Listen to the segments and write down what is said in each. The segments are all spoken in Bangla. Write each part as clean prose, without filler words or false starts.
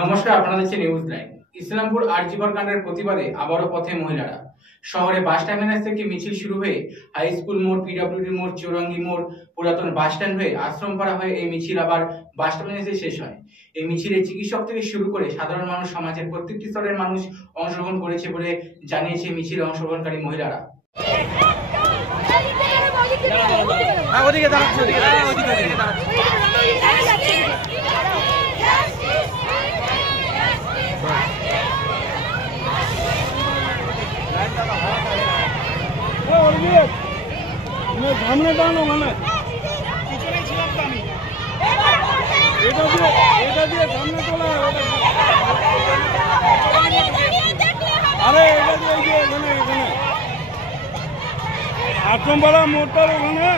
নমস্কার, আপনারা দেখছেন নিউজ লাইভ। ইসলামপুর আরজিকর কাণ্ডের প্রতিবাদে আবারও পথে মহিলারা। শহরে বাস টার্মিনাস থেকে মিছিল শুরু হয়ে হাই স্কুল মোড়, পিডব্লিউডি মোড়, চৌরঙ্গি মোড়, পুরাতন বাস স্ট্যান্ড হয়ে আশ্রমপাড়া হয়ে এই মিছিল আবার বাস টার্মিনাসে শেষ হয়। এই মিছিলে চিকিৎসক থেকে শুরু করে সাধারণ মানুষ, সমাজের প্রত্যেকটি স্তরের মানুষ অংশগ্রহণ করেছে বলে জানিয়েছে মিছিলে অংশগ্রহণকারী মহিলারা। সামনে দাঁড়ানো মানে পিছনেই ছিলাম তো আমি। এটা দিয়ে সামনে তোলা, আরে এটা দিয়ে এখানে এখানে আশ্রমপাড়া মোড়টার ওখানে।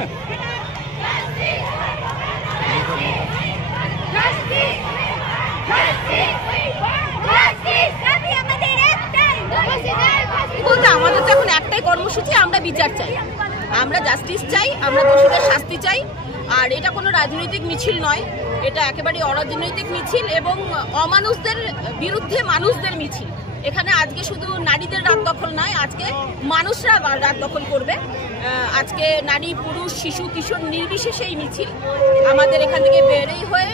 বলতে আমাদের তো এখন একটাই কর্মসূচি, আমরা বিচার চাই, আমরা জাস্টিস চাই, আমরা দোষীদের শাস্তি চাই। আর এটা কোনো রাজনৈতিক মিছিল নয়, এটা একেবারে অরাজনৈতিক মিছিল এবং অমানুষদের বিরুদ্ধে মানুষদের মিছিল। এখানে আজকে শুধু নারীদের রাত দখল নয়, আজকে মানুষরা রাত দখল করবে। আজকে নারী, পুরুষ, শিশু, কিশোর নির্বিশেষে এই মিছিল আমাদের এখান থেকে বেরেই হয়ে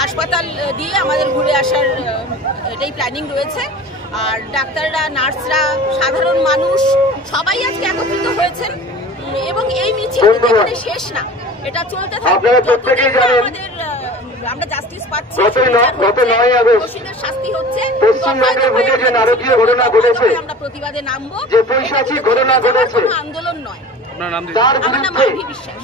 হাসপাতাল দিয়ে আমাদের ঘুরে আসার এটাই প্ল্যানিং রয়েছে। আর ডাক্তাররা, নার্সরা, সাধারণ মানুষ সবাই আজকে একত্রিত হয়েছেন এবং এই মিছিল এখানে শেষ না, এটা চলতে থাকবে। আমাদের আমরা জাস্টিস পাচ্ছি, দোষীদের শাস্তি হচ্ছে, আমরা প্রতিবাদে নামবো। আন্দোলন নয়। আমার নাম মাধবী বিশ্বাস।